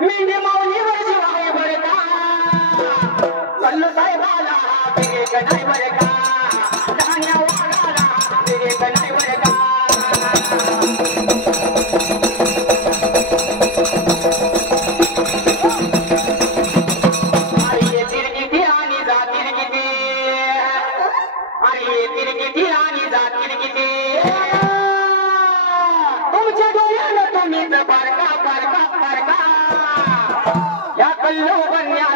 मेंढी माऊलीवर शिवाय बरं का कल्लू साहेबाला बिरेक नाही बरं का धान्या वाघाला बिरेक नाही बरं का तुमच्या डोळ्याला तुम्ही बारका बारका बारका या कल्लू बन्या